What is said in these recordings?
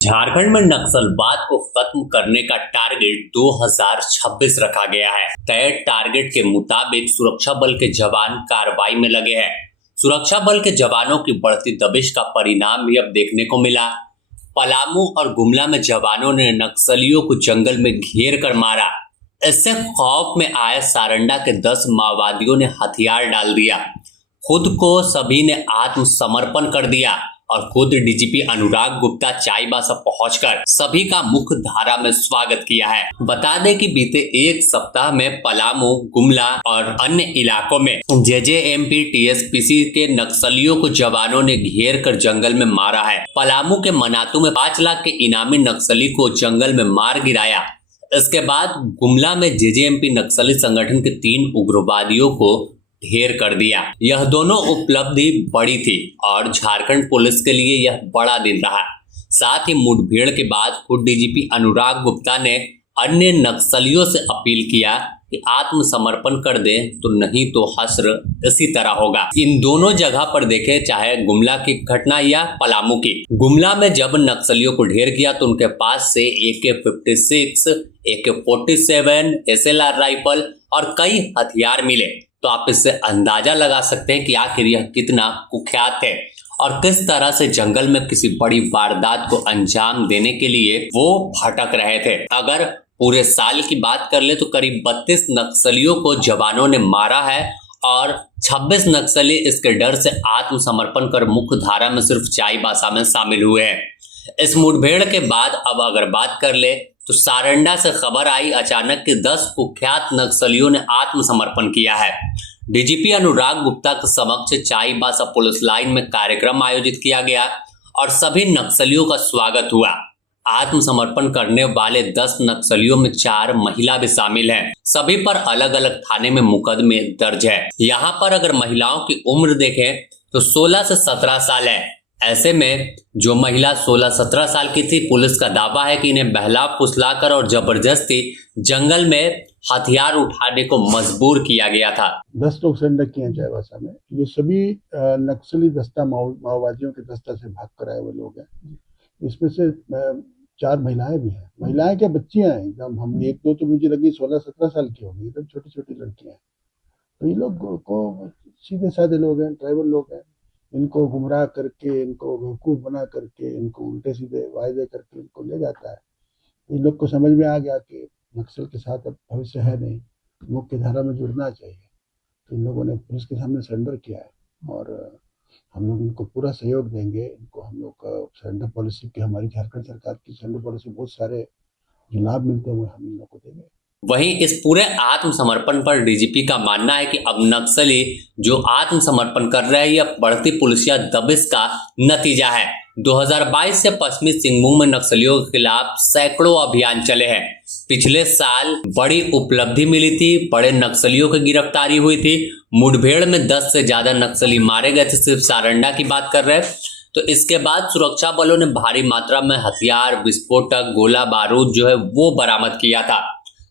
झारखंड में नक्सलवाद को खत्म करने का टारगेट 2026 रखा गया है। तय टारगेट के मुताबिक सुरक्षा बल के जवान कार्रवाई में लगे हैं। सुरक्षा बल के जवानों की बढ़ती दबिश का परिणाम भी अब देखने को मिला। पलामू और गुमला में जवानों ने नक्सलियों को जंगल में घेर कर मारा। इससे खौफ में आए सारंडा के 10 माओवादियों ने हथियार डाल दिया। खुद को सभी ने आत्मसमर्पण कर दिया और खुद डीजीपी अनुराग गुप्ता चाईबासा पहुंचकर सभी का मुख्य धारा में स्वागत किया है। बता दें कि बीते एक सप्ताह में पलामू, गुमला और अन्य इलाकों में जेजेएमपी टीएसपीसी के नक्सलियों को जवानों ने घेर कर जंगल में मारा है। पलामू के मनातू में 5 लाख के इनामी नक्सली को जंगल में मार गिराया। इसके बाद गुमला में जेजेएमपी नक्सली संगठन के 3 उग्रवादियों को ढेर कर दिया। यह दोनों उपलब्धि बड़ी थी और झारखंड पुलिस के लिए यह बड़ा दिन रहा। साथ ही मुठभेड़ के बाद खुद डीजीपी अनुराग गुप्ता ने अन्य नक्सलियों से अपील किया कि आत्मसमर्पण कर दे, तो नहीं तो हश्र इसी तरह होगा। इन दोनों जगह पर देखें, चाहे गुमला की घटना या पलामू की। गुमला में जब नक्सलियों को ढेर किया तो उनके पास से AK-56, AK-47, SLR राइफल और कई हथियार मिले। तो आप इससे अंदाजा लगा सकते हैं कि आखिर यह कितना कुख्यात है और किस तरह से जंगल में किसी बड़ी वारदात को अंजाम देने के लिए वो भटक रहे थे। अगर पूरे साल की बात कर ले तो करीब 32 नक्सलियों को जवानों ने मारा है और 26 नक्सली इसके डर से आत्मसमर्पण कर मुख्य धारा में सिर्फ चाईबासा में शामिल हुए हैं। इस मुठभेड़ के बाद अब अगर बात कर ले तो सारंडा से खबर आई अचानक कि 10 कुख्यात नक्सलियों ने आत्मसमर्पण किया है। डीजीपी अनुराग गुप्ता के समक्ष चाईबासा पुलिस लाइन में कार्यक्रम आयोजित किया गया और सभी नक्सलियों का स्वागत हुआ। आत्मसमर्पण करने वाले 10 नक्सलियों में 4 महिला भी शामिल हैं। सभी पर अलग अलग थाने में मुकदमे दर्ज है। यहाँ पर अगर महिलाओं की उम्र देखें तो 16 से 17 साल है। ऐसे में जो महिला 16-17 साल की थी, पुलिस का दावा है कि इन्हें बहला फुसलाकर और जबरदस्ती जंगल में हथियार उठाने को मजबूर किया गया था। 10 लोग सरेंडर किए हैं चाईबासा में। ये सभी नक्सली दस्ता माओवादियों के दस्ता से भाग कर आए हुए लोग हैं। इसमें से 4 महिलाएं भी हैं। महिलाएं क्या, बच्चियां हैं एकदम। हम 1-2 तो मुझे लगी 16-17 साल की होगी, एकदम छोटी छोटी लड़कियां हैं। तो ये लोग को सीधे साधे लोग हैं, ट्राइबल लोग हैं। इनको गुमराह करके, इनको बेवकूफ बना करके, इनको उल्टे सीधे वायदे करके इनको ले जाता है। इन लोग को समझ में आ गया कि नक्सल के साथ अब भविष्य है नहीं, मुख्य धारा में जुड़ना चाहिए। तो इन लोगों ने पुलिस के सामने सरेंडर किया है और हम लोग इनको पूरा सहयोग देंगे। इनको हम लोग का सरेंडर पॉलिसी की, हमारी झारखंड सरकार की सरेंडर पॉलिसी, बहुत सारे जो लाभ मिलते हैं हम इन लोग को देंगे। वहीं इस पूरे आत्मसमर्पण पर डीजीपी का मानना है कि अब नक्सली जो आत्मसमर्पण कर रहे हैं यह बढ़ती पुलिसिया दबिश का नतीजा है। 2022 से पश्चिमी सिंहभूम में नक्सलियों के खिलाफ सैकड़ों अभियान चले हैं। पिछले साल बड़ी उपलब्धि मिली थी, बड़े नक्सलियों की गिरफ्तारी हुई थी। मुठभेड़ में 10 से ज्यादा नक्सली मारे गए थे, सिर्फ सारंडा की बात कर रहे हैं। तो इसके बाद सुरक्षा बलों ने भारी मात्रा में हथियार, विस्फोटक, गोला बारूद जो है वो बरामद किया था।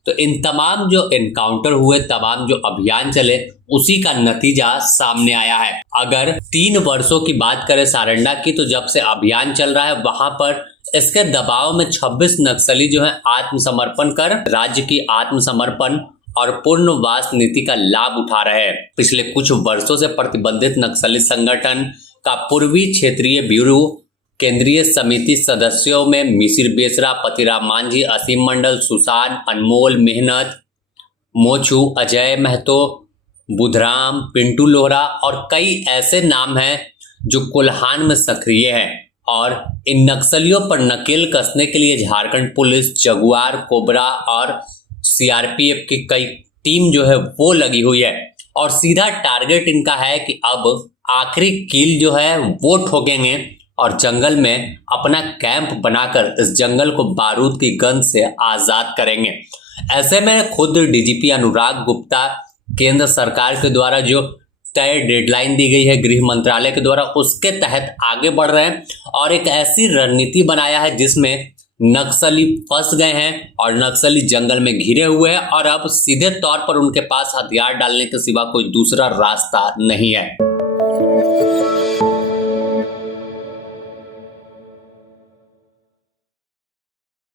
तो इन तमाम जो एनकाउंटर हुए, तमाम जो अभियान चले, उसी का नतीजा सामने आया है। अगर 3 वर्षों की बात करें सारंडा की, तो जब से अभियान चल रहा है वहां पर इसके दबाव में 26 नक्सली जो है आत्मसमर्पण कर राज्य की आत्मसमर्पण और पूर्णवास नीति का लाभ उठा रहे हैं। पिछले कुछ वर्षों से प्रतिबंधित नक्सली संगठन का पूर्वी क्षेत्रीय ब्यूरो केंद्रीय समिति सदस्यों में मिसिर बेसरा, पतिराम मांझी, असीम मंडल, सुसान, अनमोल, मेहनत, मोचू, अजय महतो, बुधराम, पिंटू लोहरा और कई ऐसे नाम हैं जो कोल्हान में सक्रिय हैं। और इन नक्सलियों पर नकेल कसने के लिए झारखंड पुलिस, जगुआर, कोबरा और CRPF की कई टीम जो है वो लगी हुई है और सीधा टारगेट इनका है कि अब आखिरी कील जो है वो ठोकेंगे और जंगल में अपना कैंप बनाकर इस जंगल को बारूद की गंध से आजाद करेंगे। ऐसे में खुद डीजीपी अनुराग गुप्ता केंद्र सरकार के द्वारा जो तय डेडलाइन दी गई है गृह मंत्रालय के द्वारा, उसके तहत आगे बढ़ रहे हैं और एक ऐसी रणनीति बनाया है जिसमें नक्सली फंस गए हैं और नक्सली जंगल में घिरे हुए हैं और अब सीधे तौर पर उनके पास हथियार डालने के सिवा कोई दूसरा रास्ता नहीं है।